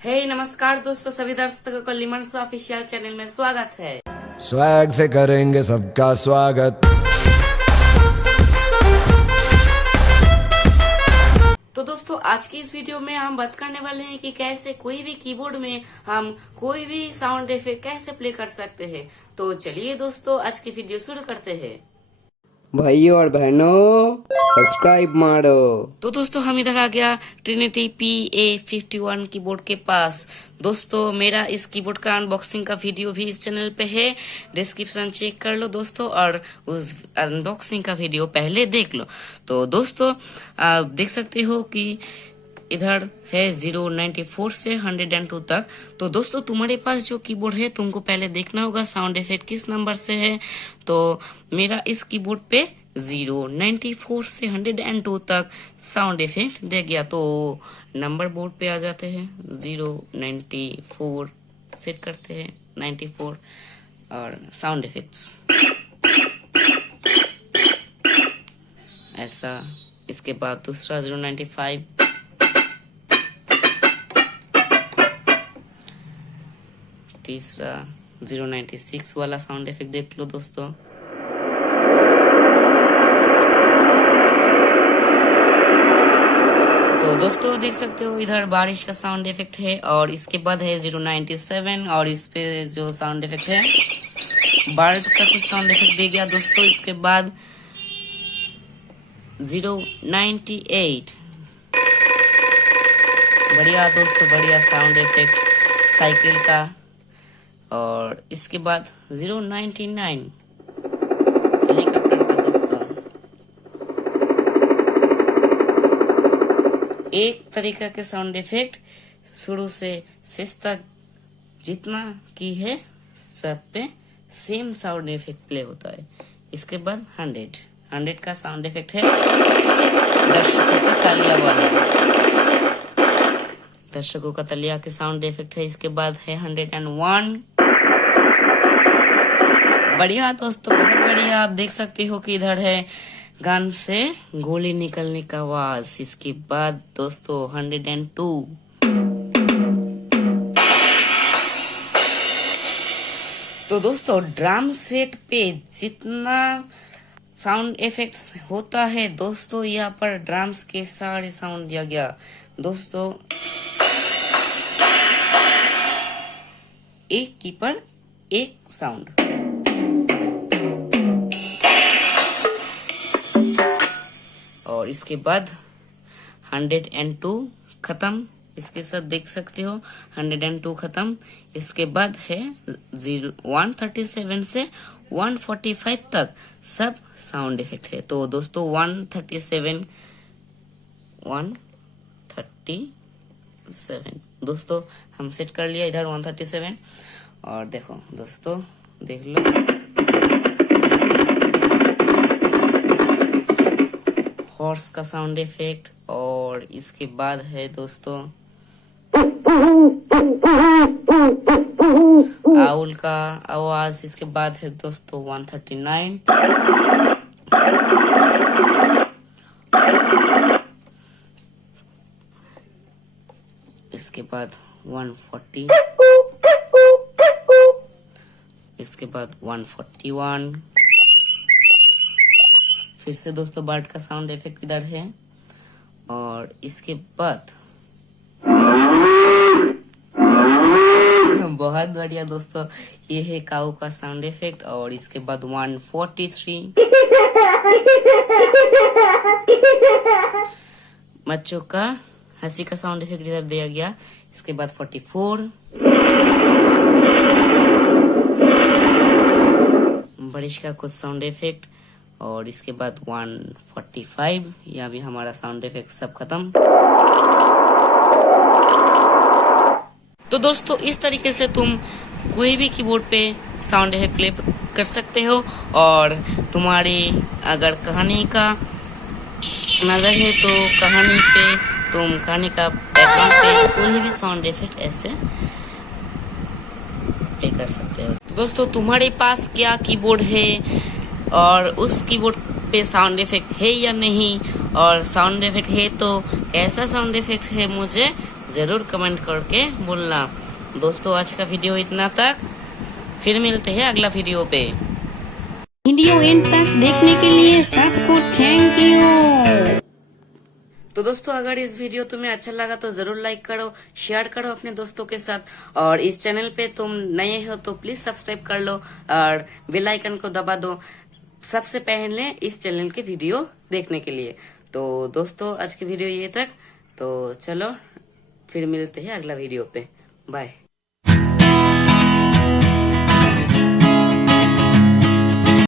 हे नमस्कार दोस्तों, सभी दर्शकों को लिमन्स ऑफिशियल चैनल में स्वागत है। स्वैग से करेंगे सबका स्वागत। तो दोस्तों, आज की इस वीडियो में हम बात करने वाले हैं कि कैसे कोई भी कीबोर्ड में हम कोई भी साउंड इफेक्ट कैसे प्ले कर सकते हैं। तो चलिए दोस्तों, आज की वीडियो शुरू करते हैं। भाइयों और बहनों, सब्सक्राइब मारो। तो दोस्तों, हम इधर आ गया ट्रिनिटी PA51 कीबोर्ड के पास। दोस्तों, मेरा इस कीबोर्ड का अनबॉक्सिंग का वीडियो भी इस चैनल पे है, डिस्क्रिप्शन चेक कर लो दोस्तों, और उस अनबॉक्सिंग का वीडियो पहले देख लो। तो दोस्तों, आप देख सकते हो कि इधर है 094 से 102 तक। तो दोस्तों, तुम्हारे पास जो कीबोर्ड है तुमको पहले देखना होगा साउंड इफेक्ट किस नंबर से है। तो मेरा इस कीबोर्ड पे 094 से 102 तक साउंड इफेक्ट दे गया। तो नंबर बोर्ड पे आ जाते हैं, 094 सेट करते हैं, 94 और साउंड इफेक्ट्स ऐसा। इसके बाद दूसरा 095, तीसरा 096 वाला साउंड इफेक्ट देख लो दोस्तों। तो दोस्तों, देख सकते हो इधर बारिश का साउंड इफेक्ट है, और इसके बाद है 097, और इस पे जो साउंड इफेक्ट है बर्ड का कुछ साउंड इफेक्ट दे गया दोस्तों। इसके बाद 098, बढ़िया दोस्तों, बढ़िया साउंड इफेक्ट साइकिल का। और इसके बाद 099 हेलीकॉप्टर का दोस्तों। एक तरीका के साउंड इफेक्ट शुरू से शेष तक जितना की है सब पे सेम साउंड इफेक्ट प्ले होता है। इसके बाद 100 का साउंड इफेक्ट है दर्शकों का तालिया वाला, दर्शकों का तालिया के साउंड इफेक्ट है। इसके बाद है 101, बढ़िया दोस्तों, बहुत बढ़िया। आप देख सकते हो कि इधर है गन से गोली निकलने का आवाज। इसके बाद दोस्तों 102, तो दोस्तों ड्रम सेट पे जितना साउंड इफेक्ट्स होता है दोस्तों, यहाँ पर ड्रम्स के सारे साउंड दिया गया दोस्तों। एक की पर एक साउंड। और इसके बाद 102 खत्म, इसके साथ देख सकते हो 102 खत्म। इसके बाद है 137 से 145 तक सब साउंड इफेक्ट है। तो दोस्तों 137 दोस्तों हम सेट कर लिया इधर 137। और देखो दोस्तों, देख लो हॉर्स का साउंड इफेक्ट। और इसके बाद है दोस्तों आउल का आवाज। इसके बाद है दोस्तों 139, इसके बाद 140, इसके बाद 141। फिर से दोस्तों बर्ड का साउंड इफेक्ट इधर है। और इसके बाद बहुत बढ़िया दोस्तों, ये है काऊ का साउंड इफेक्ट। और इसके बाद 143 बच्चों का हंसी का साउंड इफेक्ट इधर दिया गया। इसके बाद 44 बारिश का कुछ साउंड इफेक्ट। और इसके बाद 145, यहाँ भी हमारा साउंड इफेक्ट सब खत्म। तो दोस्तों, इस तरीके से तुम कोई भी कीबोर्ड पे साउंड इफेक्ट प्ले कर सकते हो। और तुम्हारी अगर कहानी का नजर है तो कहानी पे तुम कहानी का बैकग्राउंड पे कोई भी साउंड इफेक्ट ऐसे प्ले कर सकते हो। तो दोस्तों, तुम्हारे पास क्या कीबोर्ड है और उस कीबोर्ड पे साउंड इफेक्ट है या नहीं, और साउंड इफेक्ट है तो कैसा साउंड इफेक्ट है, मुझे जरूर कमेंट करके बोलना। दोस्तों आज का वीडियो इतना तक, फिर मिलते हैं अगला वीडियो पे। वीडियो एंड तक देखने के लिए सबको थैंक यू। तो दोस्तों अगर इस वीडियो तुम्हें अच्छा लगा तो जरूर लाइक करो, शेयर करो अपने दोस्तों के साथ, और इस चैनल पे तुम नए हो तो प्लीज सब्सक्राइब कर लो और बेल आइकन को दबा दो सबसे पहले इस चैनल के वीडियो देखने के लिए। तो दोस्तों आज की वीडियो ये तक, तो चलो फिर मिलते हैं अगला वीडियो पे। बाय।